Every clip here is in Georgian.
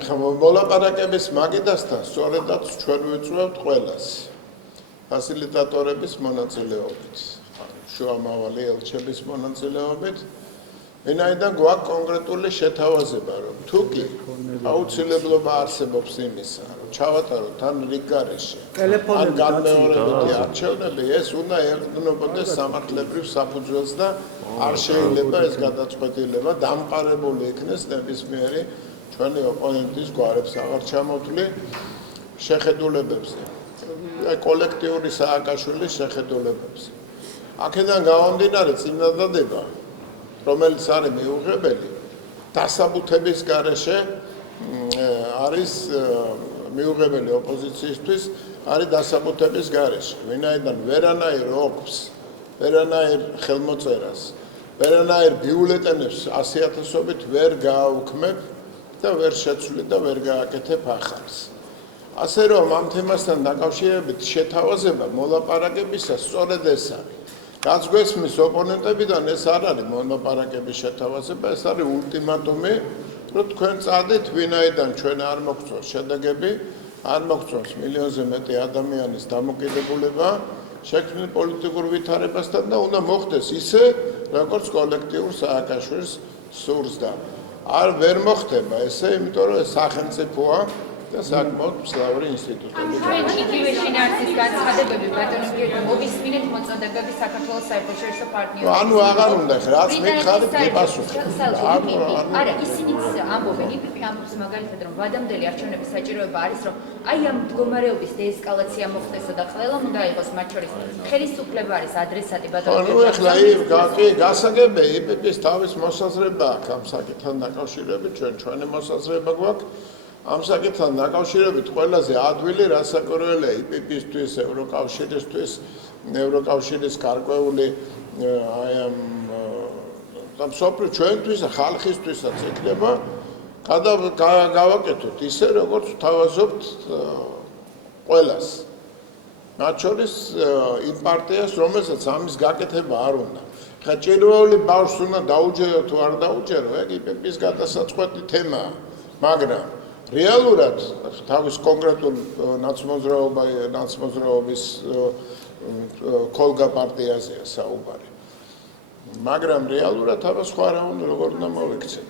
ეხლა მოლაპარაკების მაგიდასთან სწორედაც ჩვენ ვიწვევთ ყველას ფასილიტატორების მონაწილეობით, შუამავალი ელჩების მონაწილეობით, ვინაიდან გვაქვს კონკრეტული შეთავაზება, რომ თუ კი აუცილებლობა არსებობს იმისა, რომ ჩავატაროთ ან რიგ გარეშე, ან განმეორებითი არჩევნები, ეს უნდა ეყრდნობოდეს სამართლებრივ საფუძველს და არ შეიძლება ეს გადაწყვეტილება დამყარებული იქნეს ნებისმიერი ჩვენი ოპონენტის გვარებს აღარ ჩამოთვლი შეხედულებებზე, კოლექტიური სააკაშვილის შეხედულებებზე. აქედან გამომდინარე წინადადება, რომელიც არის მიუღებელი, დასაბუთების გარეშე არის მიუღებელი ოპოზიციისთვის, არის დასაბუთების გარეშე. ვინაიდან ვერანაირ ოკს, ვერანაირ ხელმოწერას, ვერანაირ ბიულეტენებს 100,000-ობით ვერ გააუქმებ და ვერ შეცვლი და ვერ გააკეთებ ახალს. ასე რომ ამ თემასთან დაკავშირებით შეთავაზება მოლაპარაკებისას სწორედ ეს არის. გაცგვესმის ოპონენტებიდან ეს არ არის მოლაპარაკების შეთავაზება, ეს არის ულტიმატუმი, რომ თქვენ წადით, ვინაიდან ჩვენ არ მოგწონს შედეგები, არ მოგწონს მილიონზე მეტი ადამიანის დამოკიდებულება შექმნილ პოლიტიკურ ვითარებასთან და უნდა მოხდეს ისე, როგორც კოლექტიურ სააკაშვილს სურს და არ ვერ მოხდება ესე, იმიტომ რომ ეს სახელმწიფოა და საკმაოდ მძლავრი ინსტიტუტები. ჩვენ იგივე შინაარსის განცხადებები ბატონოს გიორგი მოვისმინეთ მოწოდებები საქართველოს საერთაშორისო პარტნიორებს. ანუ აღარ უნდა ხე, რაც მითხარით მიპასუხეთ. არა, ისინიც ამბობენ, იპიპ ამბობს მაგალითად, რომ ვადამდელი არჩევნების საჭიროება არის, რომ აი ამ მდგომარეობის დეესკალაცია მოხდესო და ყველა უნდა იყოს მათ შორის ხელისუფლება არის ადრესატი ბატონო. ანუ ეხლა გასაგებია იპიპის თავის მოსაზრება აქვს ამ საკითხთან დაკავშირებით, ჩვენი მოსაზრება გვაქვს. ამ საკითხთან დაკავშირებით ყველაზე ადვილი რასაკვირველია იპიპისთვის, ევროკავშირისთვის, ევროკავშირის გარკვეული აი ამ სოფლის ჩვენთვის, ხალხისთვისაც იქნება გავაკეთოთ ისე, როგორც ვთავაზობთ ყველას. მათ შორის იმ პარტიას, რომელსაც ამის გაკეთება არ უნდა. ხა ჭირვეული ბავშვს უნდა დაუჯერო თუ არ დაუჯერო, ეგ იპიპის გადასაწყვეტი თემაა, მაგრამ რეალურად თავის კონკრეტულ ნაცმოძრაობის ქოლგა პარტიაზეა საუბარი. მაგრამ რეალურად აბა სხვა რა უნდა როგორ უნდა მოვიქცეთ.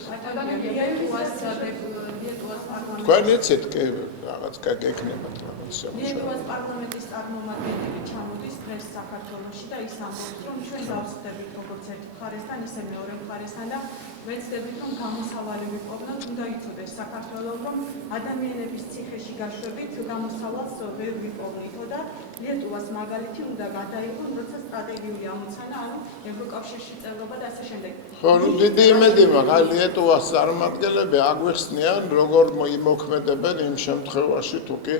თქვენ იცით კი რაღაც გეკნებათ რაღაც ლიტვას პარლამენტის წარმომადგენელი ჩამოდის დღეს საქართველოში და ის ამბობს, რომ ჩვენ დავსხდებით როგორც ერთ მხარესთან, ისე მეორე მხარესთან და ვეცდებით, რომ გამოსავალი ვიპოვნოთ, უნდა იცოდეს საქართველოს, რომ ადამიანების ციხეში გაშვებით გამოსავალს ვერ ვიპოვნითო და ლიტვას მაგალითი უნდა გადაიღო, როცა სტრატეგიული ამოცანა, ანუ ევროკავშირში წევრობა და ასე შემდეგ. ხო, დიდი იმედი მაქვს, ლიტვას წარმომადგენლები აგვიხსნიან, როგორ იმოქმედებენ იმ შემთხვევაში, თუ კი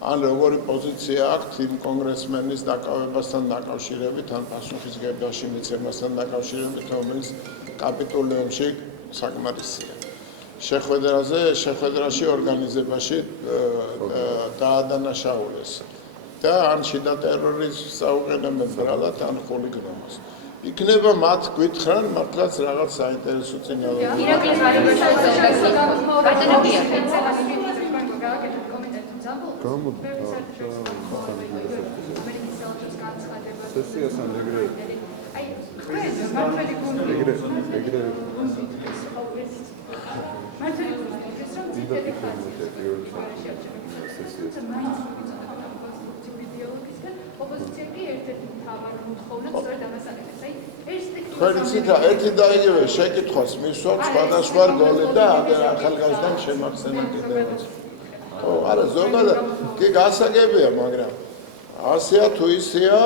ან როგორი პოზიცია აქვთ იმ კონგრესმენის დაკავებასთან დაკავშირებით, ან პასუხისგებაში მიცემასთან დაკავშირებით, რომელიც კაპიტულიუმში საკმარისია. შეხვედრაში ორგანიზებაში დაადანაშაულეს და ან შიდა ტერორიზმს აუყენებენ ბრალად, ან ხულიგნობას. იქნება მათ გვითხრან მართლაც რაღაც საინტერესო წინააღმდეგობა. ირაკლი სესიასთან ეგრე ერთი და იგივე შეკითხვას მისვამთ სხვადასხვა რგოლი და ახალგაზრდამ შემახსენა კიდევაც. ხო, არა, ზოგადად კი გასაგებია, მაგრამ ასეა თუ ისეა,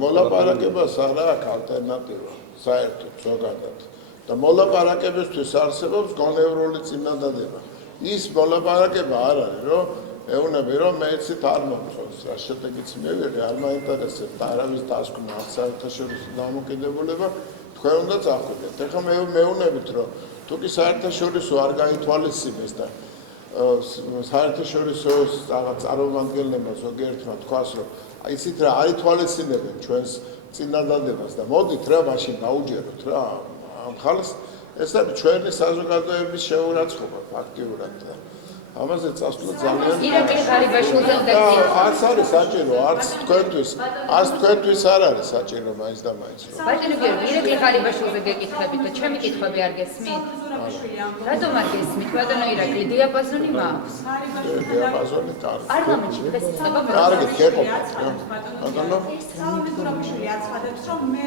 მოლაპარაკებას არ აქვს ალტერნატივა, საერთოდ ზოგადად. და მოლაპარაკებისთვის არსებობს გონევრული წინადადება. ის მოლაპარაკება არ არის, რომ ეუბნები, რომ მეცით არ მომწონს, რა შედეგიც მივიღე, არ მაინტერესებს არავის დასკვნა, საერთაშორისო დამოკიდებულება, თქვენ უნდა წახვიდეთ. ეხლა მეუბნებით, რომ თუ კი საერთაშორისო არ გაითვალისწინეს და საერთაშორისო რაღაც წარმომადგენლებმა ზოგიერთმა თქვას, რომ იცით რა, არ ითვალისწინებენ ჩვენს წინადადებას და მოდით რა, მაშინ გაუჯეროთ რა ამ ხალხს ეს არის ჩვენი საზოგადოების შეურაცხყოფა ფაქტიურად და ამაზე წასვლა ძალიან ირაკლი ღარიბაშვილზე უნდა არც არის საჭირო, არც თქვენთვის არ არის საჭირო მაინც და მაინც. ბატონო გიორგი, ირაკლი ღარიბაშვილზე გეკითხებით და ჩემი კითხვები არ გესმით? რატომ არ გესმით? ბატონო ირაკლი, დიაპაზონი მაქვს. დიაპაზონი კარგი. პარლამენტში დღეს იწყება კარგი, გეყოფა. ბატონო სალომე ზურაბიშვილი აცხადებს, რომ მე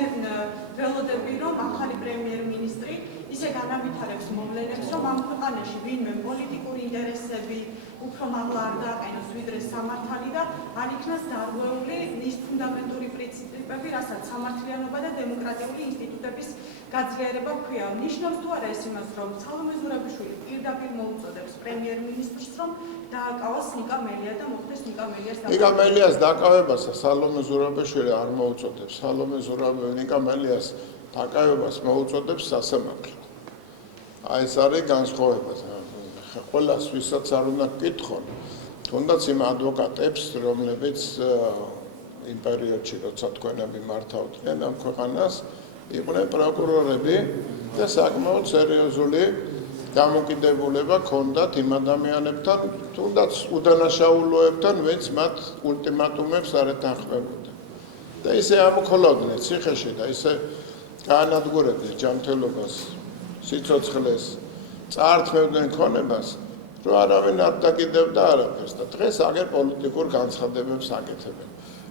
ველოდები, რომ ახალი პრემიერ-მინისტრი ისე განავითარებს მოვლენებს, რომ ამ ქვეყანაში ვინმე პოლიტიკური ინტერესები უფრო მაღლა არ დააყენოს, ვიდრე სამართალი და არ იქნას დარღვეული ის ფუნდამენტური პრინციპები, რასაც სამართლიანობა და დემოკრატიული ინსტიტუტების გაძლიერება ჰქვია. ნიშნავს თუ არა ეს იმას, რომ სალომე ზურაბიშვილი პირდაპირ მოუწოდებს პრემიერ-მინისტრს, რომ დააკავას ნიკა მელია და მოხდეს ნიკა მელიას ნიკა მელიას დაკავებას სალომე ზურაბიშვილი არ მოუწოდებს. სალომე ზურაბიშვილი ნიკა მელიას დაკავებას მოუწოდებს სასამართლო. აი ეს არის განსხვავება. ყველას ვისაც არ უნდა გკითხონ, თუნდაც იმ ადვოკატებს, რომლებიც იმ პერიოდში, როცა თქვენები მართავდნენ ამ ქვეყანას, იყვნენ პროკურორები და საკმაოდ სერიოზული დამოკიდებულება ჰქონდათ იმ ადამიანებთან, თუნდაც უდანაშაულოებთან, ვინც მათ ულტიმატუმებს არ ეთანხმებოდა. და ისე ამოქოლოდნენ ციხეში და ისე გაანადგურებდნენ ჯანმრთელობას, სიცოცხლეს, წაართმევდნენ ქონებას, რომ არავინ არ დაკიდებდა არაფერს და დღეს აგერ პოლიტიკურ განცხადებებს აკეთებენ.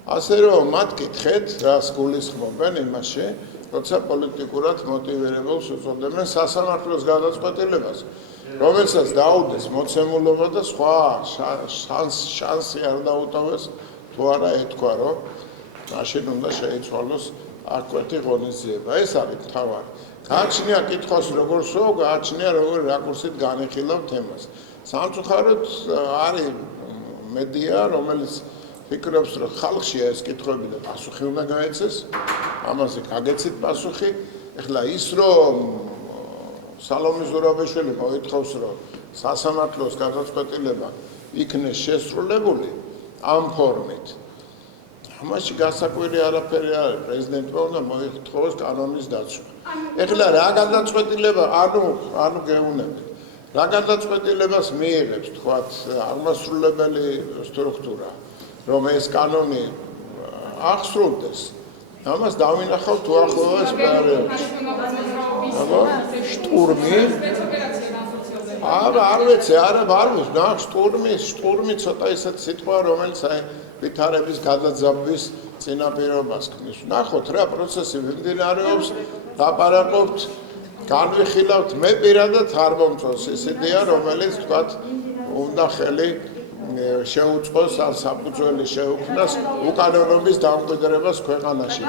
ასე რომ მათ კითხეთ, რას გულისხმობენ იმაში, როცა პოლიტიკურად მოტივირებულს უწოდებენ სასამართლოს გადაწყვეტილებას, რომელსაც დაუდეს მოცემულობა და სხვა შანსი არ დაუტოვეს, თუ არა ეთქვა, რომ მაშინ უნდა შეიცვალოს აკვეთი ღონისძიება. ეს არის მთავარი. გააჩნია კითხვას როგორ სო, გააჩნია როგორ რაკურსით განიხილავ თემას. სამწუხაროდ არის მედია, რომელიც ფიქრობს, რომ ხალხშია ეს კითხვები და პასუხი უნდა გაეცეს. ამაზე გაგეცით პასუხი. ეხლა ის რომ სალომე ზურაბიშვილი მოითხოვს, რომ სასამართლოს გადაწყვეტილება იქნეს შესრულებული ამ ფორმით. ამაში გასაკვირი არაფერი არ არის. პრეზიდენტმა უნდა მოითხოვოს კანონის დაცვა. ეხლა რა გადაწყვეტილება, ანუ გეუბნებით. რა გადაწყვეტილებას მიიღებს, თქვათ, აღმასრულებელი სტრუქტურა, რომ ეს კანონი აღსრულდეს. ამას დავინახავთ უახლოეს პერიოდში. შტურმი? არ ვიცი, არ ვიცი, შტურმი ცოტა ისეთ სიტყვა, რომელიც აი ვითარების გადაძაბვის წინაპირობას ქმნის. ნახოთ რა პროცესი მიმდინარეობს, ლაპარაკობთ, განვიხილავთ, მე პირადად არ მომწონს ეს იდეა, რომელიც თქვათ, უნდა ხელი შეუწყოს ან საფუძველი შეუქმნას უკანონობის დამკვიდრებას ქვეყანაში.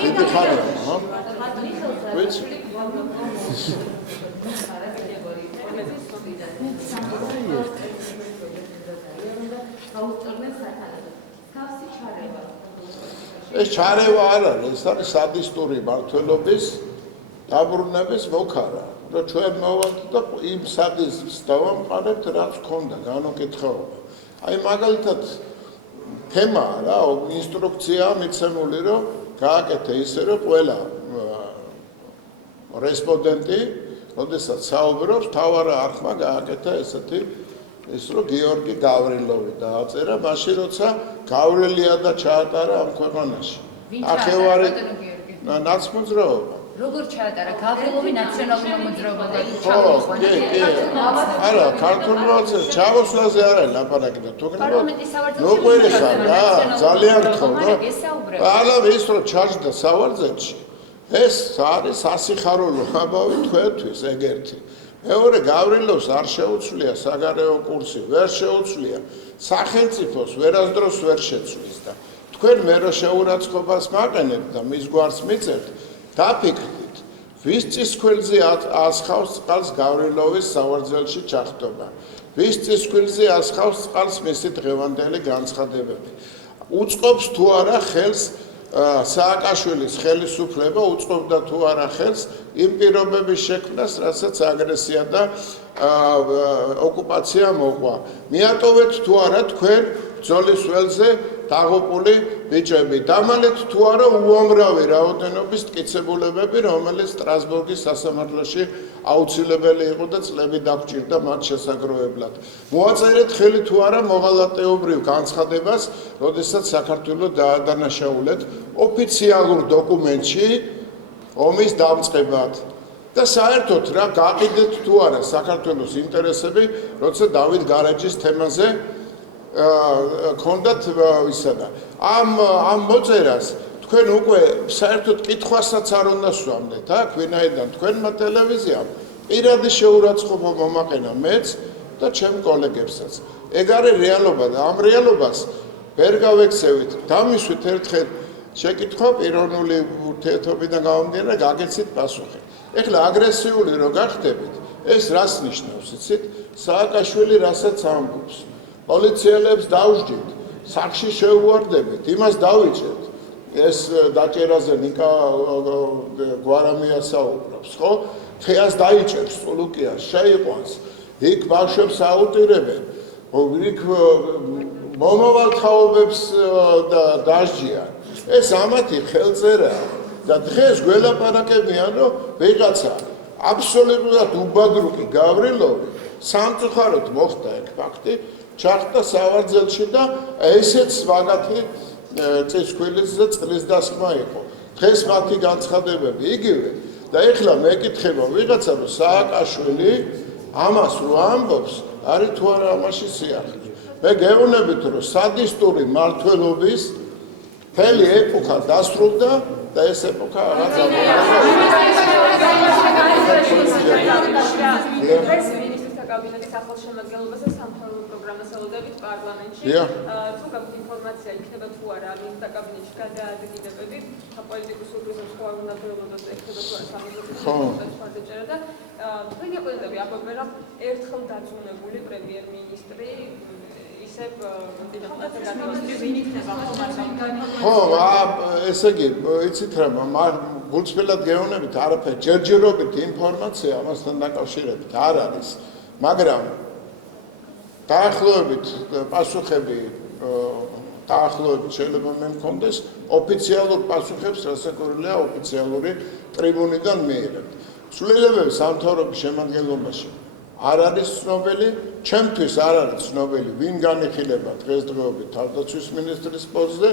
დიდი ხარია, ხო? ვიცი. ეს ჩარევა არ არის, ეს არის სადისტური მმართველობის დაბრუნების მოქარა. რომ ჩვენ მოვაք და იმ სადისტს დავამყარებთ, რაც ჰქონდა განუკითხაობა. აი მაგალითად თემაა რა, ინსტრუქცია მიცემული, რომ გააკეთე ისე, რომ ყველა რესპონდენტი, როდესაც საუბრობს, თავარ არხმა გააკეთა ესეთი ის რომ გიორგი გავრილოვი დააწერა, მაშინ როცა გავრილია და ჩაატარა ამ ქვეყანაში. ახევარი ნაცმოძრაობა. როგორ ჩაატარა გავრილოვი ნაციონალურ მოძრაობაზე? არა, ქართულმა ჩავოსვლაზე არ არის ლაპარაკი და პარლამენტის სავარძელში მოყვერი ხარ რა, ძალიან გთხოვ რა. არა, ის რომ ჩაჯდა სავარძელში, ეს არის სასიხარულო ამბავი თქვენთვის ეგერთი. მეორე გავრილოვს არ შეუცვლია საგარეო კურსი, ვერ შეუცვლია სახელმწიფოს ვერასდროს ვერ შეცვლის და თქვენ მე რო შეურაცხყოფას მაყენებთ და მის გვარს მიწევთ, დაფიქრდით, ვის წისქვილზე ასხავს წყალს გავრილოვის სავარძელში ჩახტობა, ვის წისქვილზე ასხავს წყალს მისი დღევანდელი განცხადებები. უწყობს თუ არა ხელს სააკაშვილის ხელისუფლება უწყობდა თუ არა ხელს იმ პირობების შექმნას, რასაც აგრესია და ოკუპაცია მოყვა. მიატოვეთ თუ არა თქვენ ბრძოლის ველზე დაღუპული ბიჭები. დამალეთ თუ არა უამრავი რაოდენობის მტკიცებულებები, რომელიც სტრასბურგის სასამართლოში აუცილებელი იყო და წლები დაგჭირდა მათ შესაგროვებლად. მოაწერეთ ხელი თუ არა მოღალატეობრივ განცხადებას, როდესაც საქართველოს დაადანაშაულეთ ოფიციალურ დოკუმენტში ომის დამწყებად. და საერთოდ რა გაყიდეთ თუ არა საქართველოს ინტერესები, როცა დავით გარეჯის თემაზე ქონდათ ისადა. ამ მოწერას თქვენ უკვე საერთოდ კითხვასაც არ უნდა სვამდეთ, აქ ვინაიდან თქვენმა ტელევიზიამ პირადი შეურაცხყოფა მომაყენა მეც და ჩემ კოლეგებსაც. ეგ არის რეალობა და ამ რეალობას ვერ გავექცევით. დამისვით ერთხელ შეკითხვა პიროვნული ურთიერთობიდან გამომდინარე გაგეცით პასუხი. ეხლა აგრესიული რო გახდებით, ეს რას ნიშნავს, იცით? სააკაშვილი რასაც ამბობს. პოლიციელებს დავждით, სახში შეუვარდებით, იმას დავიჭერთ. ეს დაჭერაზე ნიკა გვარამია საუბრობს, ხო? თეას დაიჭერს სულუკიანს, შეიყვანს. იქ ბავშვებს აუტირებენ. იქ მომავალ თაობებს დასჯიან. ეს ამათი ხელწერაა. და დღეს გველაპარაკებიან, რომ ვიღაცა აბსოლუტურად უბადრუკი გავრილოვი სამწუხაროდ მოხდა ეგ ფაქტი, ჩახტა სავარძელში და ესეც მაგათი წისქვილის და წყლის დასხმა იყო. დღეს მათი განცხადებები იგივე და ეხლა მეკითხება ვიღაცა რომ სააკაშვილი ამას რო ამბობს, არის თუ არა ამაში სიახლე. მე გეუბნებით რომ სადისტური მმართველობის მთელი ეპოქა დასრულდა და ეს ეპოქა აღარ დღეს მინისტრთა კაბინეტის ახალშემადგენლობაზე სამთავრობო პროგრამას ელოდებით პარლამენტში. თუ გაქვთ ინფორმაცია, იქნება თუ არა მინისტრთა კაბინეტში გადაადგილებები, პოლიტიკურ სურვილებს ხო არ უნდა ველოდოთ, იქნება თუ არა სამეზობლო წერა და თქვენი ოპონენტები ამბობენ, რომ ერთხელ დაწუნებული პრემიერ-მინისტრი ხო, ესე იგი, იცით რა, გულწრფელად გეუბნებით, არაფერი ჯერჯერობით ინფორმაცია ამასთან დაკავშირებით არ არის, მაგრამ დაახლოებით პასუხები დაახლოებით შეიძლება მე მქონდეს ოფიციალურ პასუხებს, რასაკვირველია ოფიციალური ტრიბუნიდან მიიღებთ. ცვლილებები სამთავრობის შემადგენლობაში არ არის ცნობილი, ჩემთვის არ არის ცნობილი, ვინ განიხილება დღესდღეობით თავდაცვის მინისტრის პოსტზე,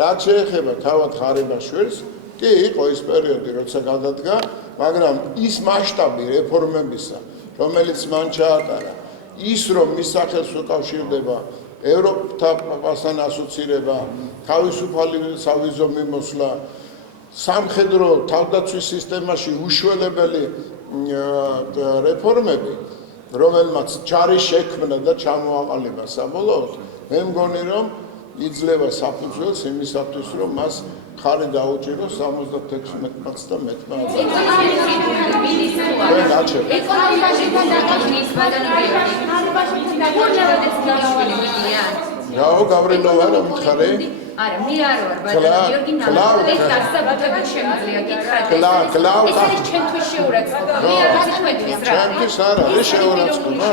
რაც შეეხება თავად ხარიბაშვილს, კი იყო ის პერიოდი, როცა გადადგა, მაგრამ ის მასშტაბი რეფორმებისა, რომელიც მან ჩაატარა, ის რომ მის სახელს უკავშირდება ევროპასთან ასოცირება, თავისუფალი სავიზო მიმოსვლა, სამხედრო თავდაცვის სისტემაში უშველებელი რეფორმები, რომელმაც ჯარი შექმნა და ჩამოაყალიბა საბოლოოდ, მე მგონი რომ იძლევა საფუძველს იმისათვის, რომ მას ხარი დაუჭიროს 76-11-მა. ეკონომიკაში გადაყენის რაო გავრილოვა რა მითხარი? არა, მე არ ვარ ბატონო გიორგი ნამაკველი, ეს არსაბუთებით შემიძლია გითხრათ. ეს ჩემთვის შეურაცხყოფა. მე არ ვიტყვი რა. ჩემთვის არა, ეს შეურაცხყოფა.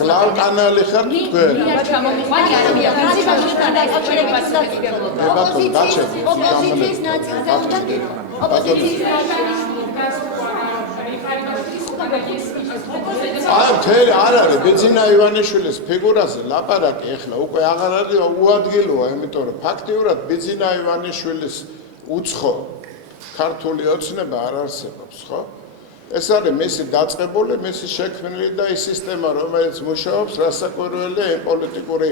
კლავ კანალი ხარ თქვენ. მე არ ჩამომიყვანი არამია, ვინც ჩამოიტანა ეს ჩემი ოპოზიციის ნაწილზე და ოპოზიციის მთელი არ არის ბეძინა ივანიშვილის ფიგურაზე ლაპარაკი ეხლა უკვე აღარ არის უადგილოა, იმიტომ რომ ფაქტიურად ბეძინა ივანიშვილის უცხო ქართული ოცნება არ არსებობს, ხო? ეს არის მისი დაწყებული, მისი შექმნილი და ის სისტემა, რომელიც მუშაობს, რასაკვირველია იმ პოლიტიკური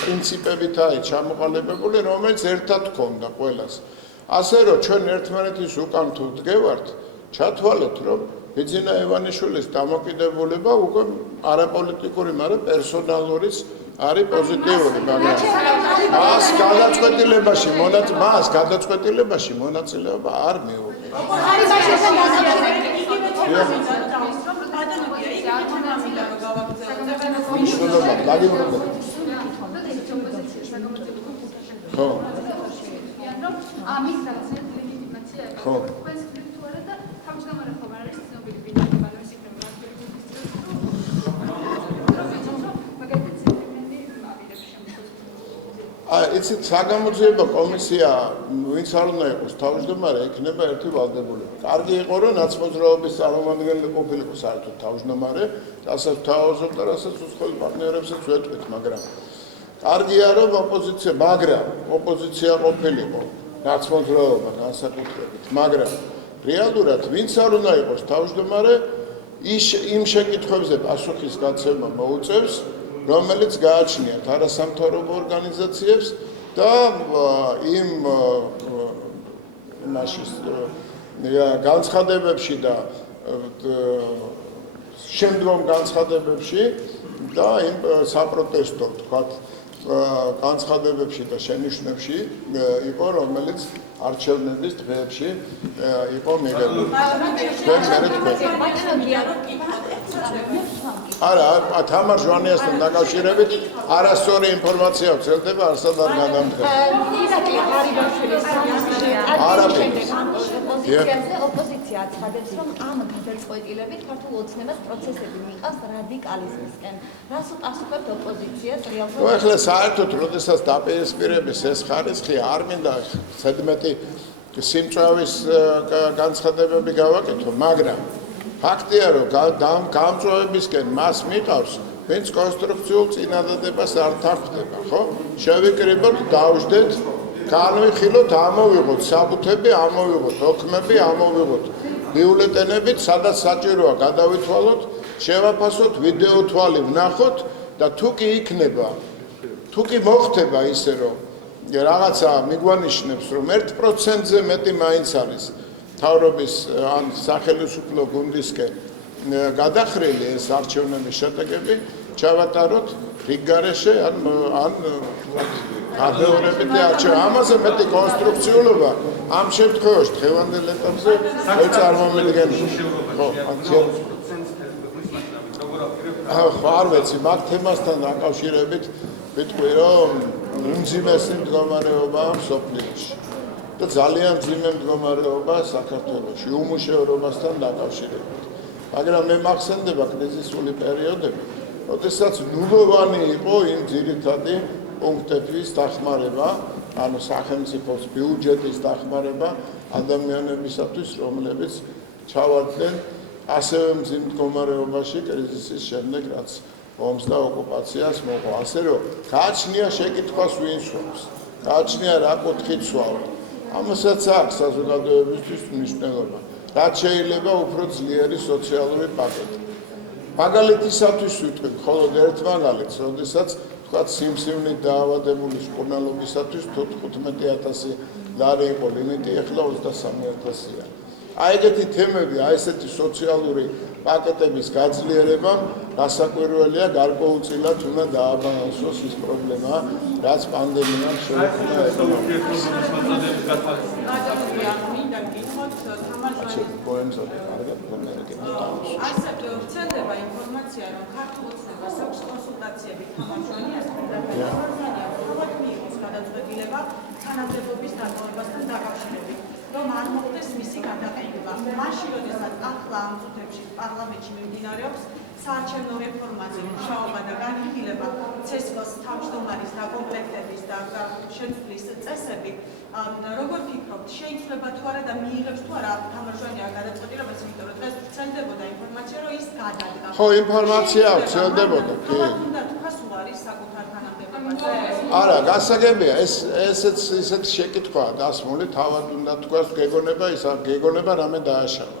პრინციპებითაა ჩამოყალიბებული, რომელიც ერთად ჰქონდა ყველას. ასე რომ ჩვენ ერთმანეთის უკან თუ ვდგევართ, ჩათვალეთ, რომ ბეძინა ივანიშვილის დამოკიდებულება უკვე არაპოლიტიკური, მაგრამ პერსონალურიც არის პოზიტიური, მაგრამ მას გადაწყვეტილებაში მონაწილეობა არ მიუღია. ხო. იცით საგამოძიებო კომისია ვინც არ უნდა იყოს თავმჯდომარე იქნება ერთი ვალდებულება. კარგი იყო რომ ნაცმოძრაობის წარმომადგენელი ყოფილიყო საერთოდ თავმჯდომარე, რასაც თავაზობ და რასაც უცხოელ პარტნიორებსაც ვეთქვით, მაგრამ კარგია რომ ოპოზიცია ყოფილიყო ნაცმოძრაობა განსაკუთრებით, მაგრამ რეალურად ვინც არ უნდა იყოს თავმჯდომარე, იმ შეკითხვებზე პასუხის გაცემა მოუწევს, რომელიც გააჩნიათ არასამთავრობო ორგანიზაციებს და იმ განცხადებებში და შემდგომ განცხადებებში და იმ საპროტესტო თქვათ განცხადებებში და შენიშვნებში იყო, რომელიც არჩევნების დღეებში იყო მიღებული. არა, თამარ ჟვანიასთან დაკავშირებით არასწორი ინფორმაცია ვრცელდება, არსად არ გადამდგება. ოპოზიცია აცხადებს, რომ ამ გადაწყვეტილებით ქართულ ოცნებას პროცესები მიყავს რადიკალიზმისკენ. რას უპასუხებთ ოპოზიციას რეალურად? ახლა საერთოდ, როდესაც დაპირისპირების ეს ხარისხი არ მინდა ზედმეტი სიმწვავის განცხადებები გავაკეთო, მაგრამ ფაქტია, რომ გამწვავებისკენ მას მიყავს, ვინც კონსტრუქციულ წინადადებას არ თახვდება, ხო? შევიკრიბოთ, დავждეთ, განვიხილოთ, ამოვიღოთ საბუთები, ამოვიღოთ ოქმები, ამოვიღოთ ბიულეტენებით, სადაც საჭიროა გადავითვალოთ, შევაფასოთ, ვიდეო თვალი ვნახოთ და თუ კი მოხდება ისე, რომ რაღაცა მიგვანიშნებს, რომ 1%-ზე მეტი მაინც არის თავრობის ან სახელმწიფო გუნდისკენ გადახრილი ეს არჩევნების შედეგები, ჩავატაროთ რიგგარეშე ან გადაურებით არჩევნები. ამაზე მეტი კონსტრუქციულობა ამ შემთხვევაში დღევანდელ ეტაპზე ვერ წარმომიდგენია. ხო, არ ვიცი, მაგ თემასთან დაკავშირებით ვიტყვი, რომ უმძიმესი მდგომარეობა მსოფლიოში და ძალიან მძიმე მდგომარეობა საქართველოში უმუშევრობასთან დაკავშირებით. მაგრამ მე მახსენდება კრიზისული პერიოდები, როდესაც ნულოვანი იყო იმ ძირითადი პუნქტების დახმარება, ანუ სახელმწიფოს ბიუჯეტის დახმარება ადამიანებისათვის, რომლებიც ჩავარდნენ ასევე მძიმე მდგომარეობაში კრიზისის შემდეგ, რაც ომს და ოკუპაციას მოყვა. ასე რომ გააჩნია შეკითხვას ვინ სვამს, გააჩნია რა კუთხით სვავთ. ამასაც აქვს საზოგადოებისთვის მნიშვნელობა. რაც შეიძლება უფრო ძლიერი სოციალური პაკეტი. მაგალითისათვის ვიტყვი მხოლოდ ერთ მაგალითს, როდესაც თქვათ სიმსივნით დაავადებული მკურნალობისათვის 15,000 ლარი იყო ლიმიტი, ახლა 23,000-ია. აი ეგეთი თემები, აი ესეთი სოციალური პაკეტების გაძლიერება გასაკვირველია, გარკვეულწილად უნდა დააბალანსოს ის პრობლემა, რაც პანდემიამ შეექმნა ეკონომიკას. ასეთ ვრცელდება ინფორმაცია, რომ ქართულ ოცნებას აქვს კონსულტაციები თამარ ჟვანიასთან და თავად მიიღოს გადაწყვეტილება თანამდებობის დატოვებასთან დაკავშირებით, რომ არ მოხდეს მისი გადაყენება. მაშინ, როდესაც ახლა ამ წუთებში პარლამენტში მიმდინარეობს საარჩევნო რეფორმაზე მუშაობა და განხილება ცესკოს თავმჯდომარის დაკომპლექტების და შეცვლის წესები, როგორ ფიქრობთ, შეიძლება თუ არა და მიიღებს თუ არა თამარ ჟვანიას გადაწყვეტილებას, იმიტომ რომ დღეს ვრცელდებოდა ინფორმაცია, რომ ის გადადგა. ხო, ინფორმაცია ვრცელდებოდა, კი. უნდა თქვას უარის საკუთარ თანამდებობაზე? არა, გასაგებია, ესეც შეკითხვაა დასმული, თავად უნდა თქვას გეგონება, გეგონება რამე დააშავა.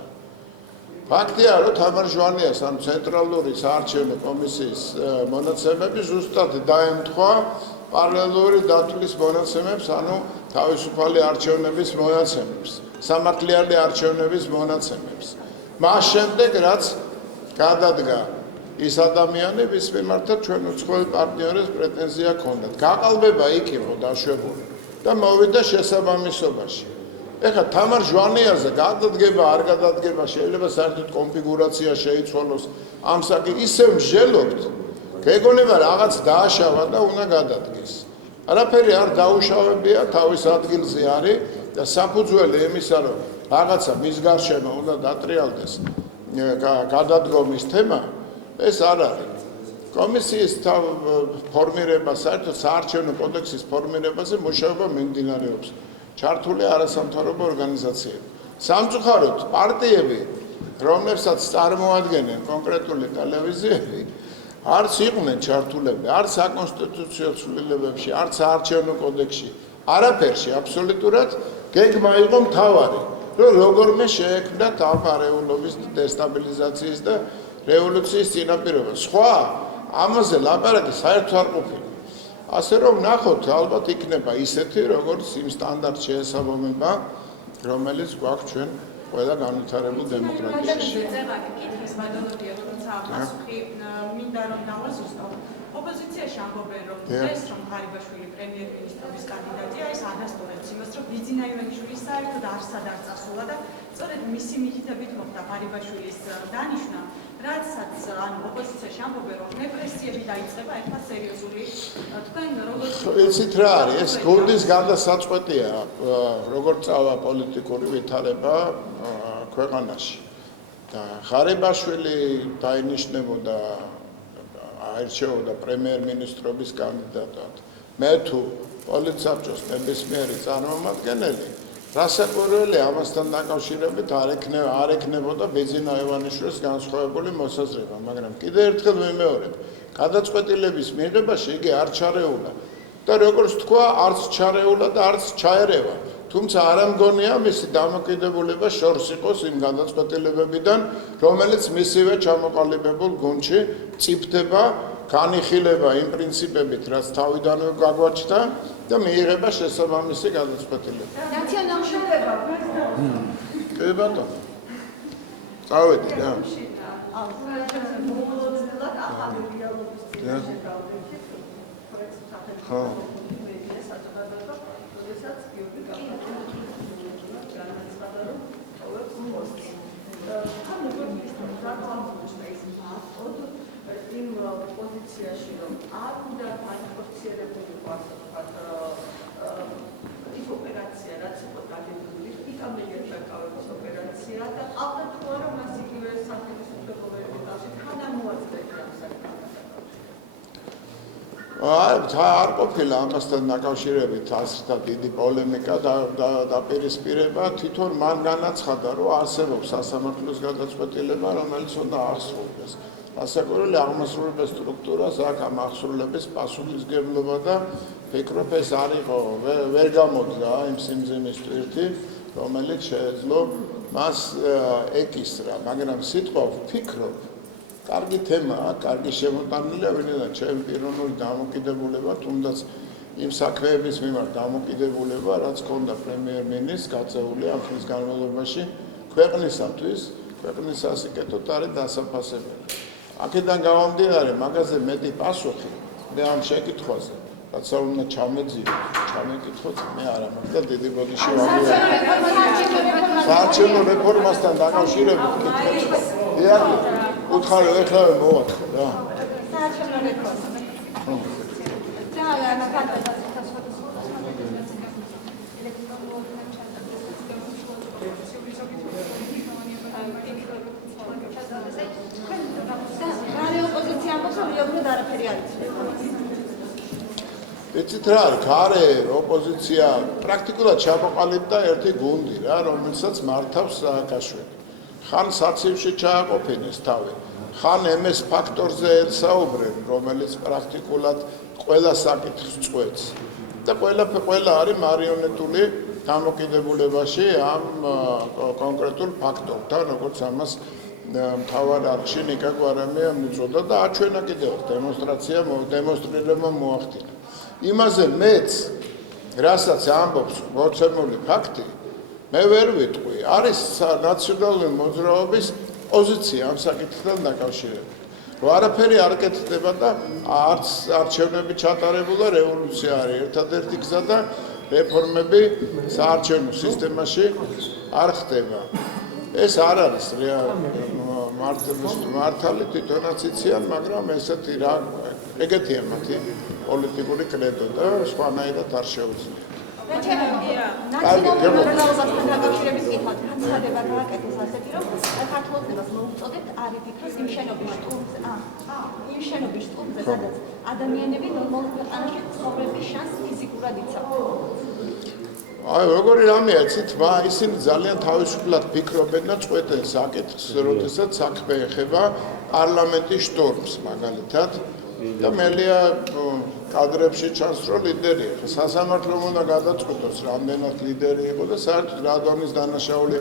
ფაქტია, რომ თამარ ჟვანიას ამ ცენტრალური საარჩევნო კომისიის მონაცემები ზუსტად დაემთხვა პარალელური დათვლის მონაცემებს, ანუ თავისუფალი არჩევნების მონაცემებს, სამართლიანი არჩევნების მონაცემებს. მას შემდეგ, რაც გადადგა ის ადამიანი, ვის მიმართაც ჩვენ უცხოელ პარტნიორებს პრეტენზია ჰქონდათ. გაყალბება იქ იყო დაშვებული და მოვიდა შესაბამისობაში. ეხლა თამარ ჟვანიაზე გადადგება, არ გადადგება, შეიძლება საერთოდ კონფიგურაცია შეიცვალოს, ამ საკითხი ისევ მსჯელობთ, გეგონება რაღაც დააშავა და უნდა გადადგეს. არაფერი არ დაუშავებია, თავის ადგილზე არის და საფუძველი იმისა, რომ რაღაცა მის გარშემო უნდა დატრიალდეს გადადგომის თემა, ეს არ არის. კომისიის ფორმირება, საერთოდ საარჩევნო კოდექსის ფორმირებაზე მუშაობა მიმდინარეობს. ჩართული არასამთავრობო ორგანიზაციები. სამწუხაროდ, პარტიები, რომლებსაც წარმოადგენენ კონკრეტული ტელევიზიები, არც იყვნენ ჩართულები, არც საკონსტიტუციო ცვლილებებში, არც საარჩევნო კოდექსში, არაფერში აბსოლუტურად გეგმა იყო მთავარი, რომ როგორმე შეექმნათ ამ არეულობის დესტაბილიზაციის და რევოლუციის წინაპირობა. სხვა ამაზე ლაპარაკი საერთოდ არ ყოფილა. ასე რომ ნახოთ, ალბათ იქნება ისეთი, როგორც იმ სტანდარტ შეესაბამება, რომელიც გვაქვს ჩვენ ყველა განვითარებულ დემოკრატიაში. კითხვის მადლობია, თუმცა პასუხი მინდა რომ დავაზუსტო. ოპოზიციაში ამბობენ, რომ დღეს რომ ღარიბაშვილი პრემიერ-მინისტრობის კანდიდატია, ეს ადასტურებს იმას, რომ ბიძინა ივანიშვილი საერთოდ არსად არ წასულა და სწორედ მისი მითითებით მოხდა ღარიბაშვილის დანიშვნა, რაცაც ანუ ოპოზიციაში ამბობენ, რომ რეპრესიები დაიწყება, ეხლა სერიოზული თქვენ როგორც იცით რა არის, ეს გუნდის გადასაწყვეტია, როგორც წავა პოლიტიკური ვითარება ქვეყანაში. და ღარიბაშვილი დაინიშნებოდა აირჩეოდა პრემიერ-მინისტრობის კანდიდატად. მე თუ პოლიტსაბჭოს ნებისმიერი წარმომადგენელი, რასაკვირველია ამასთან დაკავშირებით არ ექნებოდა ბიძინა ივანიშვილის განსხვავებული მოსაზრება, მაგრამ კიდევ ერთხელ ვიმეორებ, გადაწყვეტილების მიღებაში იგი არ ჩარეულა და როგორც თქვა, არც ჩარეულა და არც ჩაერევა. თუმცა არ ამგონია მისი დამოკიდებულება შორს იყოს იმ გადაწყვეტილებებიდან, რომელიც მისივე ჩამოყალიბებულ გუნდში მწიფდება, განიხილება იმ პრინციპებით, რაც თავიდანვე გაგვაჩნდა და მიიღება შესაბამისი გადაწყვეტილება. ნაციონალურობა კი ბატონო. წავედი რა. ხო. იმ პოზიციაში რომ არ უნდა განხორციელებულიყო ასე ვთქვათ ის ოპერაცია რაც იყო დაგეგმილი იტალიაში ჩაკავების ოპერაცია და ყავდა თუ არა მას იგივე სახელმწიფოებრივი კავშირი თანამოაზრეა ამ საკითხთან. არ ყოფილა ამასთან დაკავშირებით ასრთა დიდი პოლემიკა და დაპირისპირება, თვითონ მან განაცხადა, რომ არსებობს სასამართლოს გადაწყვეტილება, რომელიც უნდა აღსრულდეს. ასაკურველი აღმასრულებელ სტრუქტურას აქვს ამ აღსრულების პასუხისგებლობა და ფიქრობ ეს არ იყო ვერ გამოდგა იმ სიმძიმის ტვირთი, რომელიც შეეძლო მას ეკისრა, მაგრამ სიტყვა ვფიქრობ, კარგი თემაა, კარგი შემოტანილია, ვინაიდან ჩემი პიროვნული დამოკიდებულება, თუნდაც იმ საქმეების მიმართ დამოკიდებულება, რაც ჰქონდა პრემიერ-მინისტრს გაწეული ამ ხნის განმავლობაში ქვეყნისათვის, ქვეყნის სასიკეთოდ არის დასაფასებელი. აქედან გამომდინარე, მაგაზე მეტი პასუხი მე ამ შეკითხვაზე, რაც უნდა ჩამეკითხოთ, მე არ მაქვს და დიდი ბოდიში ვაგებია. საარჩევნო რეფორმასთან დაკავშირებით კითხებს. დიახ, უთხარი ეხლავე მოვათხო რა. საარჩევნო რეფორმა. და ანაკადას იცით რა არის, გარე ოპოზიცია პრაქტიკულად ჩამოყალიბდა ერთი გუნდი რა, რომელსაც მართავს სააკაშვილი. ხან საცივში ჩააყოფინეს თავი, ხან MS ფაქტორზე ელსაუბრენ, რომელიც პრაქტიკულად ყველა საკითხს წყვეტს. და ყველა არის მარიონეტული დამოკიდებულებაში ამ კონკრეტულ ფაქტორთან, როგორც ამას მთავარ არქში ნიკა გვარამია მოწოდა და აჩვენა კიდევ დემონსტრირება მოახდინა. იმაზე მეც, რასაც ამბობს მოცემული ფაქტი, მე ვერ ვიტყვი, არის ნაციონალური მოძრაობის პოზიცია ამ საკითხთან დაკავშირებით. რომ არაფერი არ კეთდება და არც არჩევნები ჩატარებულა, რევოლუცია არის ერთადერთი გზა და რეფორმები საარჩევნო სისტემაში არ ხდება. ეს არ არის მართალი თვითონაც იციან, მაგრამ ესეთი ეგეთია მათი პოლიტიკური კრედო და სხვანაირად არ შეუძლიათ. ნაციონალურ მრავალობასთან დაკავშირებით მითხოთ, განცხადება გააკეთეს ასეთი, რომ საქართველოს მოუწოდებთ არ იფიქროს იმ შენობის შტურმზე, სადაც ადამიანები ნორმალურ ქვეყანაში ცხოვრების შანსს ფიზიკურად იცავენ. აი, როგორი რამეა, იცით, ისინი ძალიან თავისუფლად ფიქრობენ და წყვეტენ საკითხს, როდესაც საქმე ეხება პარლამენტის შტორმს, მაგალითად. და მელია კადრებში ჩანს, რომ ლიდერია. სასამართლომ უნდა გადაწყვიტოს, რამდენად ლიდერი იყო და საერთოდ რა დონის დანაშაული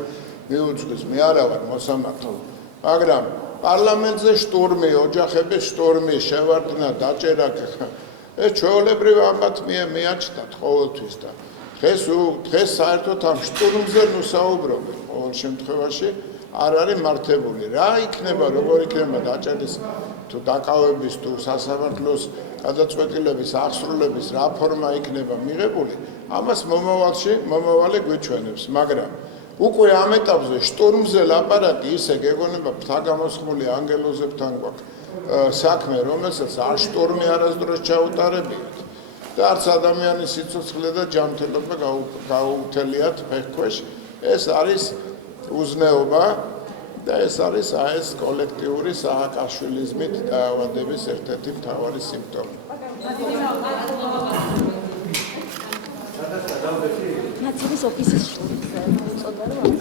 მიუძღვის. მე არა ვარ მოსამართლე. მაგრამ პარლამენტზე შტურმი, ოჯახების შტურმი, შევარდნა, დაჭერა, ეს ჩვეულებრივ ამბად მიაჩნდათ ყოველთვის და დღეს საერთოდ ამ შტურმზე ნუ საუბრობენ ყოველ შემთხვევაში არ არის მართებული. რა იქნება, როგორ იქნება დაჭერის თუ დაკავების თუ სასამართლოს გადაწყვეტილების აღსრულების რა ფორმა იქნება მიღებული, ამას მომავალი გვიჩვენებს, მაგრამ უკვე ამ ეტაპზე შტურმზე ლაპარაკი ისე გეგონება ფთაგამოსხმული ანგელოზებთან გვაქვს საქმე, რომელსაც არ შტურმი არასდროს ჩაუტარებიათ და არც ადამიანის სიცოცხლე და ჯანმრთელობა გაუუთელიათ ფეხქვეშ. ეს არის უზნეობა და ეს არის ეს კოლექტიური სააკაშვილიზმით დაავადების ერთ-ერთი მთავარი სიმპტომი. ნაციის ოფისის შტურმზე მოუწოდა, რომ